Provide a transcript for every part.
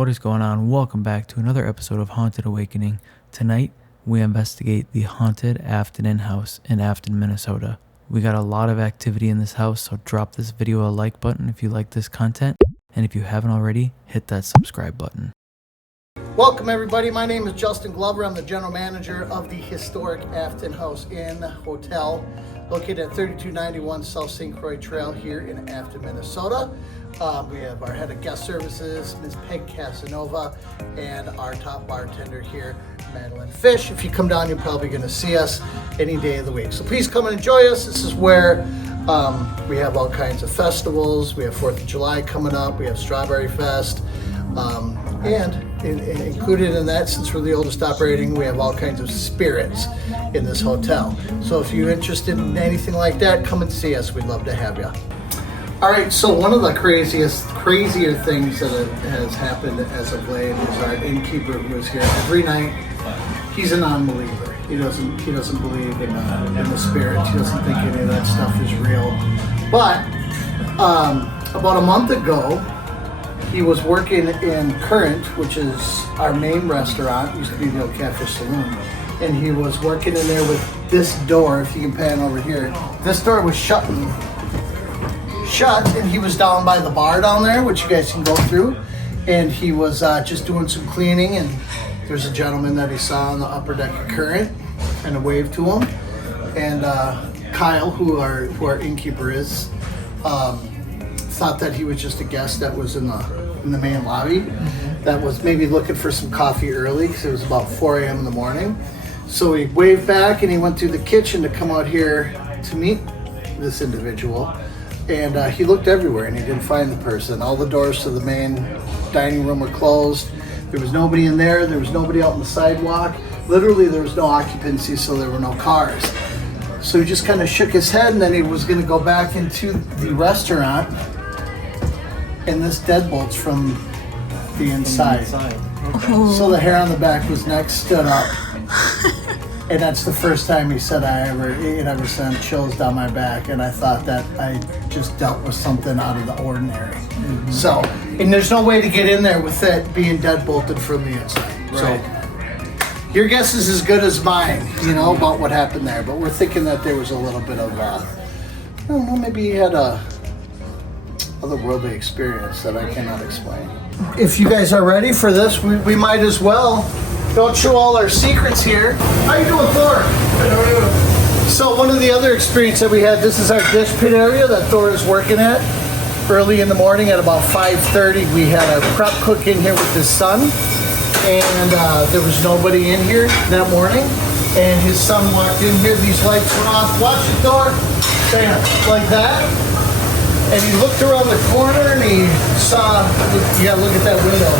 What is going on? Welcome back to another episode of Haunted Awakening. Tonight, we investigate the haunted Afton Inn house in Afton, Minnesota. We got a lot of activity in this house, so drop this video a like button if you like this content. And if you haven't already, hit that subscribe button. Welcome everybody, my name is Justin Glover. I'm the general manager of the historic Afton House Inn Hotel located at 3291 South St. Croix Trail here in Afton, Minnesota. We have our head of guest services, Ms. Peg Casanova, and our top bartender here, Madeline Fish. If you come down, you're probably going to see us any day of the week. So please come and enjoy us. This is where we have all kinds of festivals. We have 4th of July coming up. We have Strawberry Fest. And included in that, since we're the oldest operating, we have all kinds of spirits in this hotel. So if you're interested in anything like that, come and see us. We'd love to have you. All right, so one of the crazier things that has happened as of late is our innkeeper who is here every night. He's a non-believer. He doesn't believe in the spirits. He doesn't think any of that stuff is real. But about a month ago, he was working in Current, which is our main restaurant. It used to be the old Catfish Saloon. And he was working in there with this door, if you can pan over here. This door was shut, and he was down by the bar down there, which you guys can go through. And he was just doing some cleaning, and there's a gentleman that he saw on the upper deck of Current, and a wave to him. And Kyle, who our innkeeper is, thought that he was just a guest that was in the main lobby that was maybe looking for some coffee early because it was about 4 a.m. in the morning. So he waved back and he went through the kitchen to come out here to meet this individual. And he looked everywhere and he didn't find the person. All the doors to the main dining room were closed. There was nobody in there. There was nobody out on the sidewalk. Literally, there was no occupancy, so there were no cars. So he just kind of shook his head, and then he was going to go back into the restaurant. And this deadbolt's from the inside. Oh. So the hair on the back of his neck stood up. And that's the first time he said it ever sent chills down my back. And I thought that I just dealt with something out of the ordinary. Mm-hmm. So, and there's no way to get in there with it being deadbolted from the inside. Right. So your guess is as good as mine, about what happened there. But we're thinking that there was a little bit of, I don't know, maybe he had a otherworldly experience that I cannot explain. If you guys are ready for this, we might as well. Don't show all our secrets here. How you doing, Thor? So one of the other experiences that we had, this is our dish pit area that Thor is working at. Early in the morning at about 5:30, we had our prep cook in here with his son. And there was nobody in here that morning. And his son walked in here, these lights went off. Watch it, Thor. Bam, like that. And he looked around the corner and he saw, you gotta look at that window.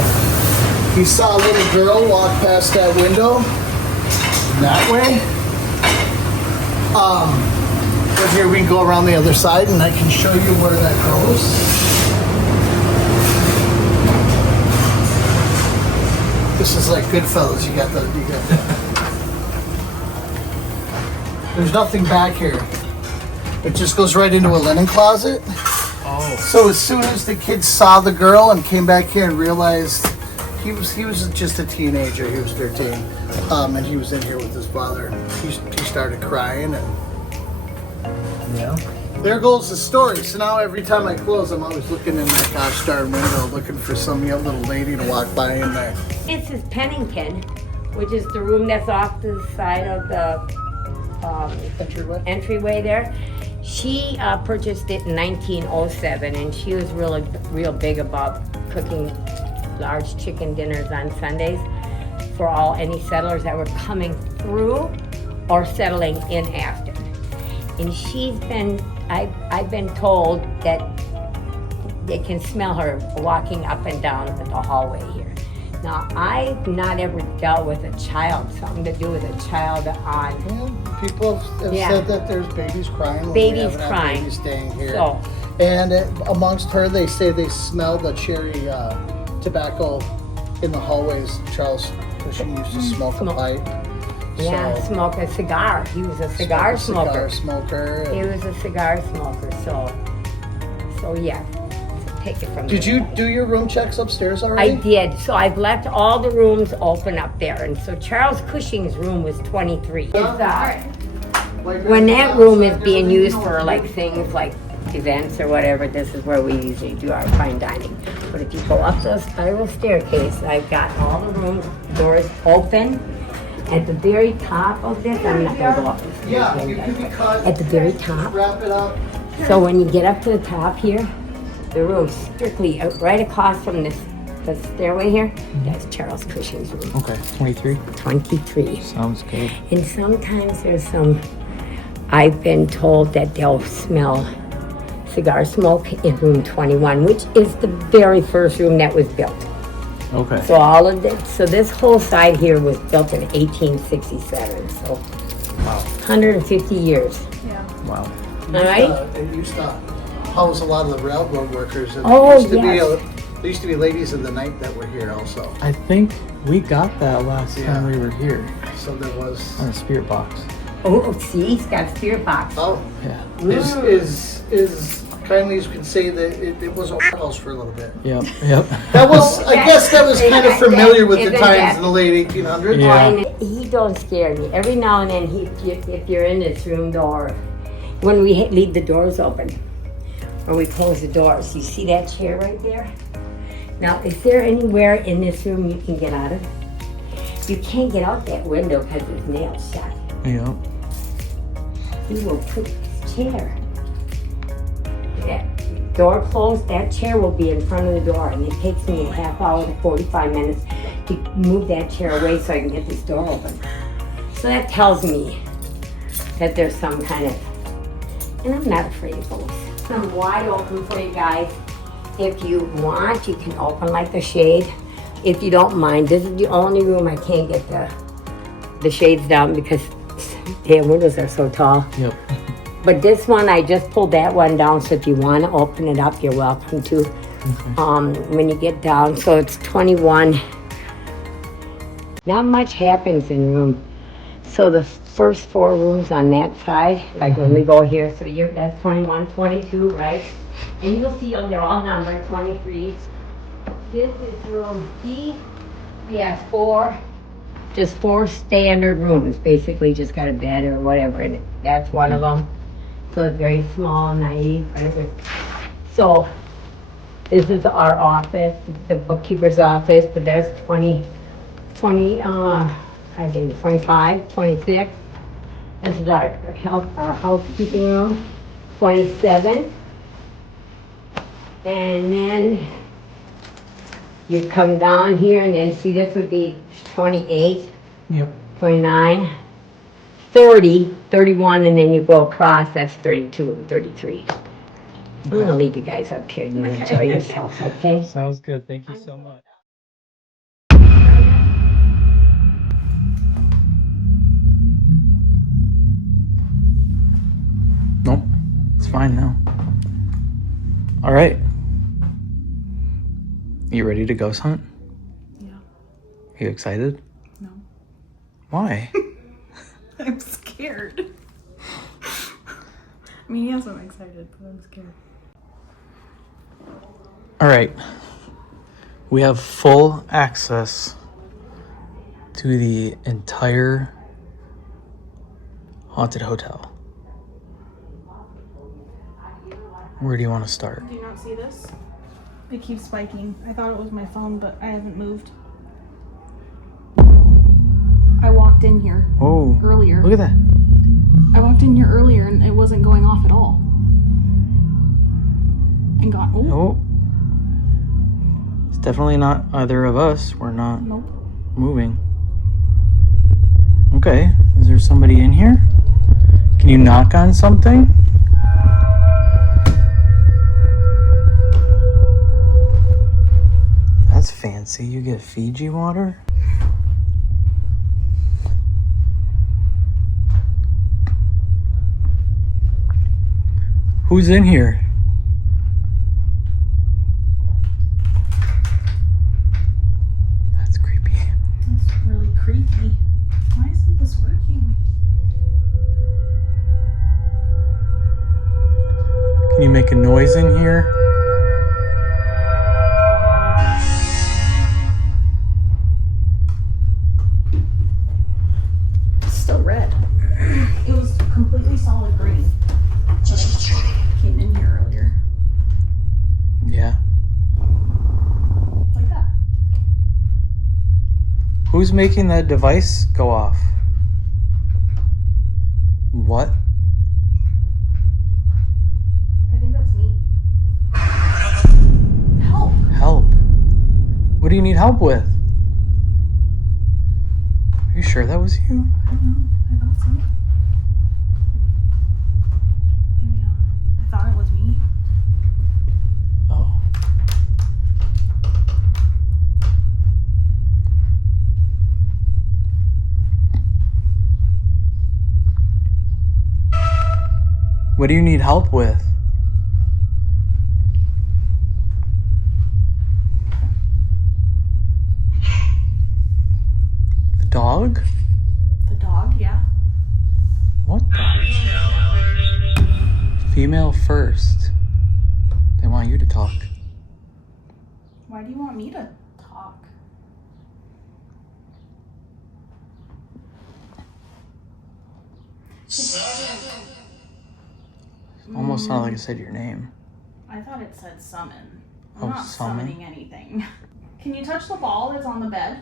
He saw a little girl walk past that window, that way. But here we can go around the other side and I can show you where that goes. This is like Goodfellas, you got that. There's nothing back here. It just goes right into a linen closet. Oh. So as soon as the kids saw the girl and came back here and realized he was just a teenager, he was 13, and he was in here with his brother. He started crying, and there goes the story. So now every time I close, I'm always looking in that gosh darn window, looking for some little lady to walk by in there. This is Pennington, which is the room that's off to the side of the entryway there. She purchased it in 1907, and she was real big about cooking large chicken dinners on Sundays for any settlers that were coming through or settling in Afton. And I've been told that they can smell her walking up and down the hallway here. Now, I've not ever dealt with a child, something to do with a child on. Yeah, people have said that there's babies crying. Babies crying. Babies staying here. So, and amongst her, they say they smell the cherry tobacco in the hallways. Charles Cushing used to smoke a pipe. Yeah, smoke a cigar. He was a cigar smoker. Cigar smoker. He was a cigar smoker. So yeah. take it from Did there. you do your room checks upstairs already? I did. So I've left all the rooms open up there. And so Charles Cushing's room was 23. When that room is being used for like things like events or whatever, this is where we usually do our fine dining. But if you go up the spiral staircase, I've got all the rooms doors open. At the very top of this, I'm not gonna go up the stairs. Yeah, you can be cut. At the very top. Wrap it up. So when you get up to the top here, the room's strictly right across from this the stairway here. That's Charles Cushing's room. Okay, 23. 23. Sounds good. And sometimes there's some, I've been told that they'll smell cigar smoke in room 21, which is the very first room that was built. Okay. So all of this, so this whole side here was built in 1867, so Wow. 150 years. Wow. All right? It used to house a lot of the railroad workers. And Oh, there used to yes. there used to be ladies of the night that were here also. I think we got that last Yeah. time we were here So there was. on a spirit box. Oh, see, he's got a spirit box. Oh, Yeah. is kindly as you can say that it was a house for a little bit. Yep. Yep. That was, I guess that was kind of familiar with the Isn't times that- in the late 1800s. Yeah. And he don't scare me. Every now and then, if you're in this room door, when we leave the doors open, or we close the doors, you see that chair right there? Now, is there anywhere in this room you can get out of? You can't get out that window because it's nailed shut. Yep. He will put his chair. That door closed, that chair will be in front of the door, and it takes me a half hour to 45 minutes to move that chair away so I can get this door open. So that tells me that there's some kind of, and I'm not afraid of ghosts. I'm wide open for you guys. If you want, you can open like the shade. If you don't mind, this is the only room I can't get the shades down because damn windows are so tall. Yep. But this one, I just pulled that one down, so if you want to open it up, you're welcome to. When you get down, so it's 21. Not much happens in room. So the first four rooms on that side, like when we go here, so that's 21, 22, right? And you'll see they're all numbered, 23. This is room D. We have just four standard rooms, basically just got a bed or whatever in it. That's one of them. So it's very small, naive, whatever. So this is our office, the bookkeeper's office, but there's 25, 26. This is our housekeeping room, 27. And then you come down here and then see this would be 28, Yep. 29, 30, 31, and then you go across, that's 32 and 33. I'm gonna leave you guys up here, you enjoy yourself, okay? Sounds good. Thank you so much. Nope. It's fine now. All right. You ready to ghost hunt? Yeah. You excited? No. Why? I'm scared. I mean, yes, I'm excited, but I'm scared. All right. We have full access to the entire haunted hotel. Where do you want to start? Do you not see this? It keeps spiking. I thought it was my phone, but I haven't moved. I walked in here Oh, earlier. look at that. I walked in here earlier and it wasn't going off at all. And got, oh, Oh. It's definitely not either of us. We're not nope. moving. Okay. Is there somebody in here? Can you knock on something? That's fancy. You get Fiji water? Who's in here? That's creepy. That's really creepy. Why isn't this working? Can you make a noise in here? Who's making that device go off? What? I think that's me. Help! Help. What do you need help with? Are you sure that was you? I don't know. I thought so. Maybe not. I thought it was me. Oh. What do you need help with? The dog? The dog, yeah. What dog? Female first. They want you to talk. Why do you want me to talk? Almost sounded like I said your name. I thought it said summon. Oh, I'm not summon? summoning anything. Can you touch the ball that's on the bed?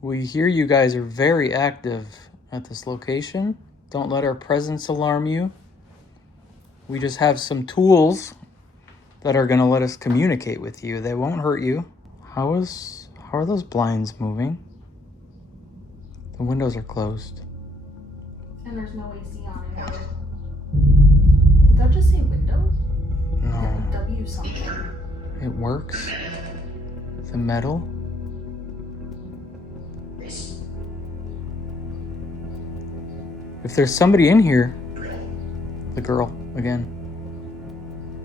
We hear you guys are very active at this location. Don't let our presence alarm you. We just have some tools that are gonna let us communicate with you. They won't hurt you. How are those blinds moving? The windows are closed. And there's no AC on in there. Did that just say window? No, W something. it works. The metal. If there's somebody in here, the girl again.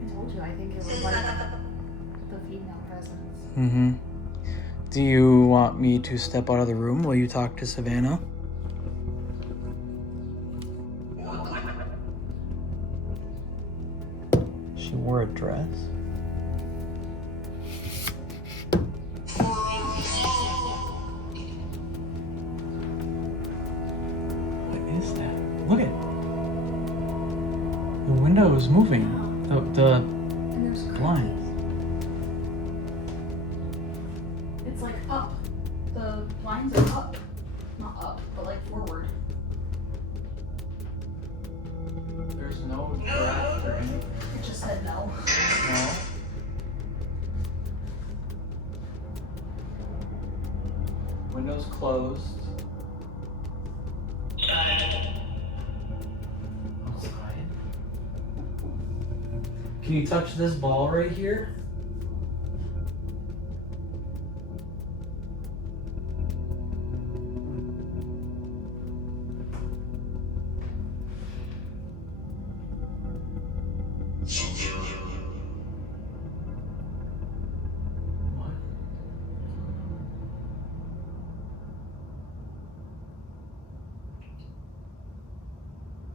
I told you, I think it was like the female presence. Mm-hmm. Do you want me to step out of the room while you talk to Savannah? She wore a dress. What is that? Look at the window is moving. The And there's blinds. It's like up. The blinds are up. Not up, but like forward. There's no draft or anything. It just said no. No. Windows closed. Outside. Can you touch this ball right here? What?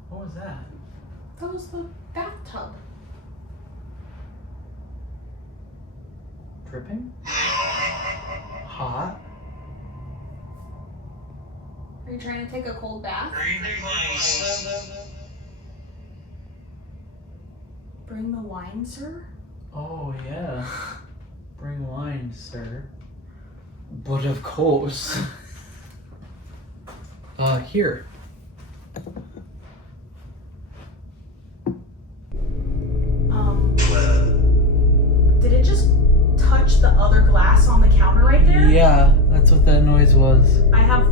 What was that? That was the bathtub. Dripping? Hot? Are you trying to take a cold bath? Bring the wine, sir? Oh, yeah. Bring wine, sir. But of course. Here. Did it just touch the other glass on the counter right there? Yeah, that's what that noise was. I have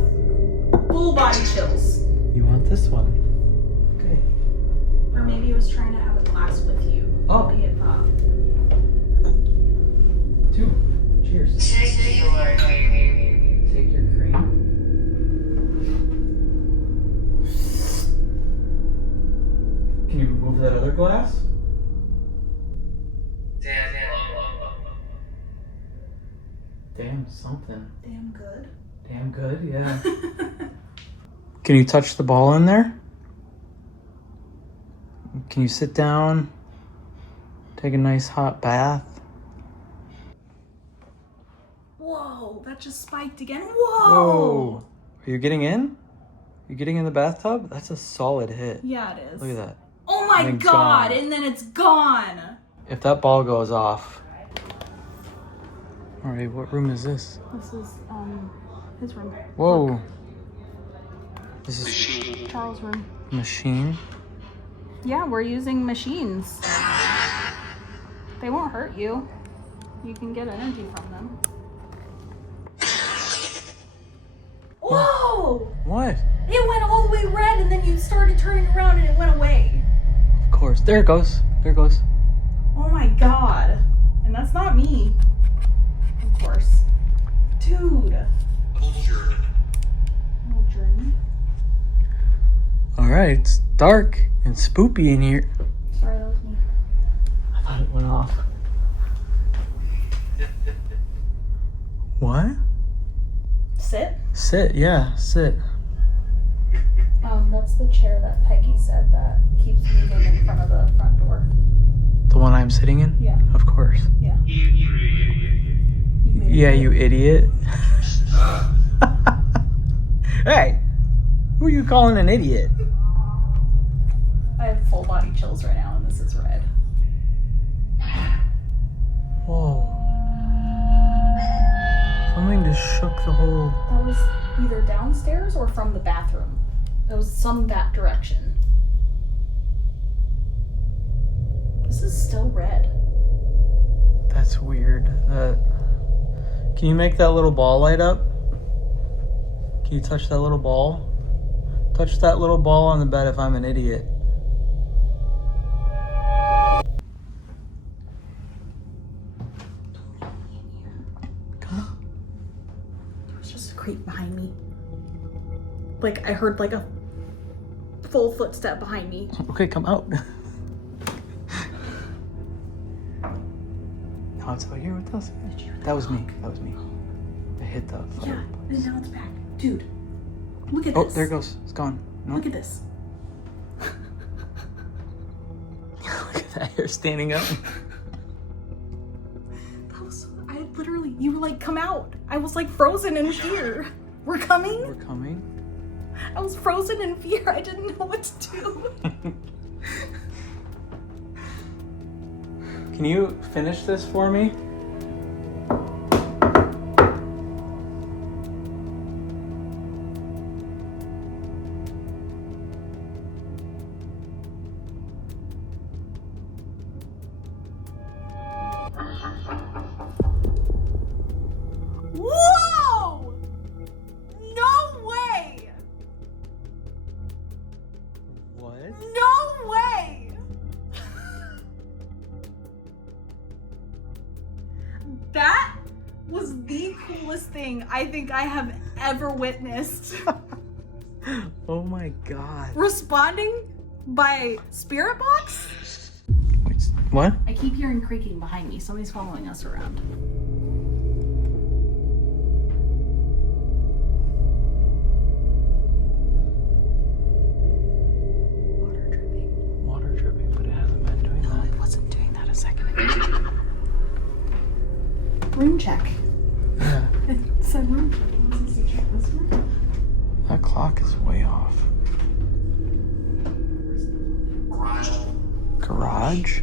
full body chills. You want this one? Okay. Or maybe it was trying to have a glass with you. Oh. Maybe it thought. 2. Cheers. Take your cream. Can you move that other glass? Damn something. Damn good. Damn good, yeah. Can you touch the ball in there? Can you sit down? Take a nice hot bath? Whoa, that just spiked again. Whoa! Whoa. Are you getting in? You getting in the bathtub? That's a solid hit. Yeah, it is. Look at that. Oh my And god, gone. and then it's gone. If that ball goes off. All right, what room is this? This is, His room. Whoa. Look, This is Charles' room. machine. Yeah, we're using machines. They won't hurt you. You can get energy from them. Whoa! What? It went all the way red and then you started turning around and it went away. Of course. There it goes. There it goes. Oh my god. And that's not me. Of course. Dude. Little journey. Alright, it's dark and spoopy in here. Sorry, that was me. I thought it went off. What? Sit? Sit, yeah, sit. That's the chair that Peggy said that keeps moving in front of the front door. The one I'm sitting in? Yeah. Of course. Yeah. Yeah, you idiot. Hey, who are you calling an idiot? I have full body chills right now and this is red. Whoa. Something just shook the whole... That was either downstairs or from the bathroom. It was some that direction. This is still red. That's weird. Can you make that little ball light up? Can you touch that little ball? Touch that little ball on the bed if I'm an idiot. Come on. There was just a creep behind me. Like I heard like a full footstep behind me. Okay, come out. Now it's out here with us. That was me. That was me. I hit the Yeah, fire. and now it's back. Dude, look at Oh, this. there it goes. It's gone. No. Look at this. Look at that hair standing up. That was so, I literally, you were like, come out. I was like frozen in fear. We're coming? We're coming. I was frozen in fear. I didn't know what to do. Can you finish this for me? Whoa! No way! What? No way! That was the coolest thing I think I have ever witnessed. Oh my god. Responding by spirit box? Wait, what? I keep hearing creaking behind me. Somebody's following us around. Water dripping, but it hasn't been doing that. It wasn't doing that a second ago. Room check. Yeah, It said room check. Let's see, check this room. that clock is way off. Garage?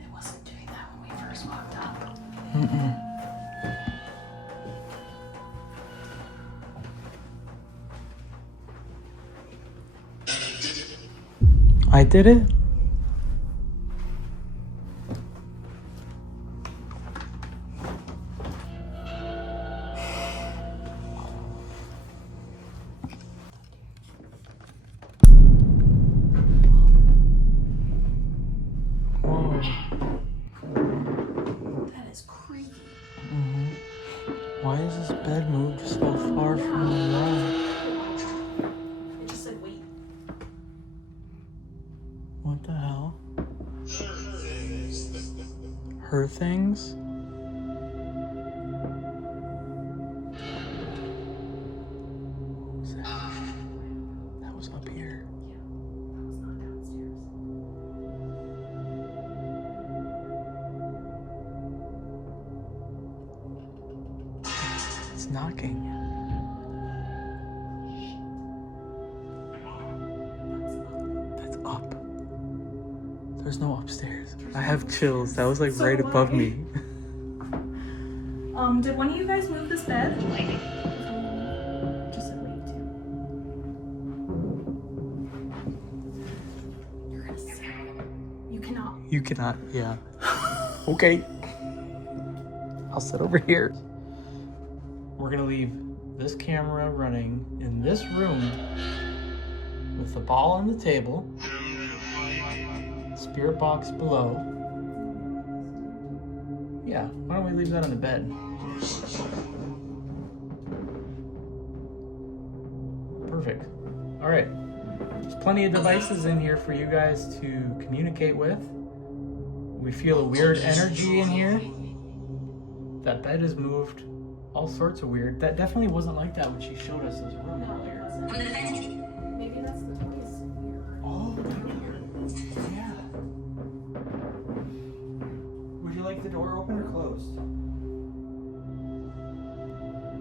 It wasn't doing that when we first walked up. Mm-mm. I did it? Whoa. That is creepy. Mm-hmm. Why is this bed moved so far from the wall? It just said wait. What the hell? Her things? What was that? That was up here. That was not downstairs. It's knocking. There's no upstairs. I have chills. That was like right above me. Did one of you guys move this bed? Just said wait too. You're gonna sit. You cannot. You cannot, yeah. Okay. I'll sit over here. We're gonna leave this camera running in this room with the ball on the table, spirit box below. Yeah, why don't we leave that on the bed? Perfect. All right. There's plenty of devices in here for you guys to communicate with. We feel a weird energy in here. That bed is moved. All sorts of weird. That definitely wasn't like that when she showed us this room earlier. Maybe that's the toys. Oh, yeah. Would you like the door open or closed?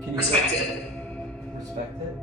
Can you respect it? Respect it?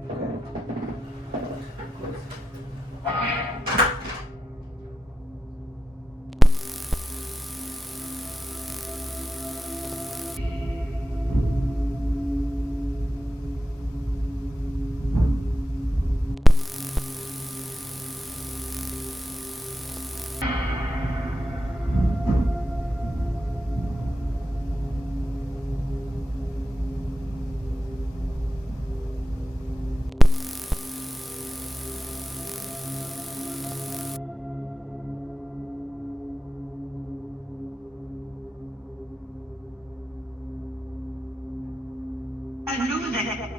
Okay.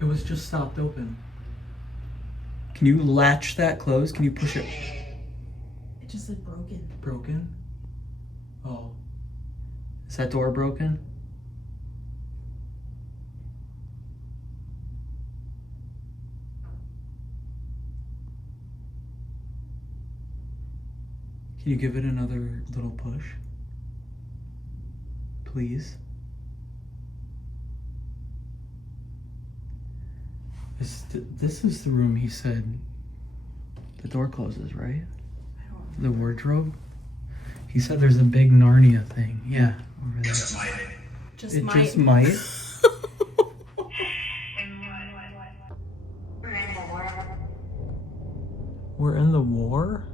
It was just stopped open. Can you latch that closed? Can you push it? It just said broken. Broken? Oh. Is that door broken? Can you give it another little push? Please? This is the room he said the door closes, right? I don't know. The wardrobe? He said there's a big Narnia thing. Yeah, over there. Just It might. just might. We're in the war?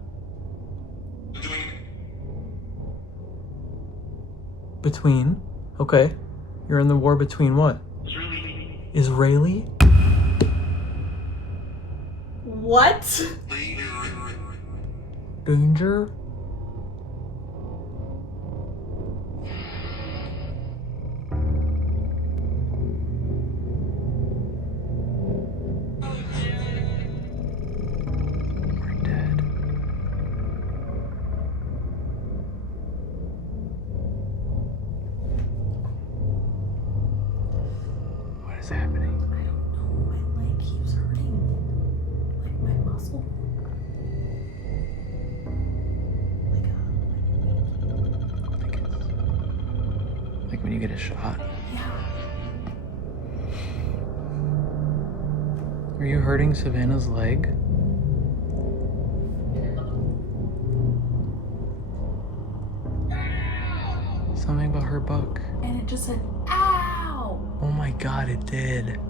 Between? Okay. You're in the war between what? Israeli? What? Danger? We're dead. What is happening? I don't know. My leg keeps hurting. Like my muscle. Like when you get a shot. Yeah. Are you hurting Savannah's leg? Something about her buck. And it just said, ow! Oh my god, it did.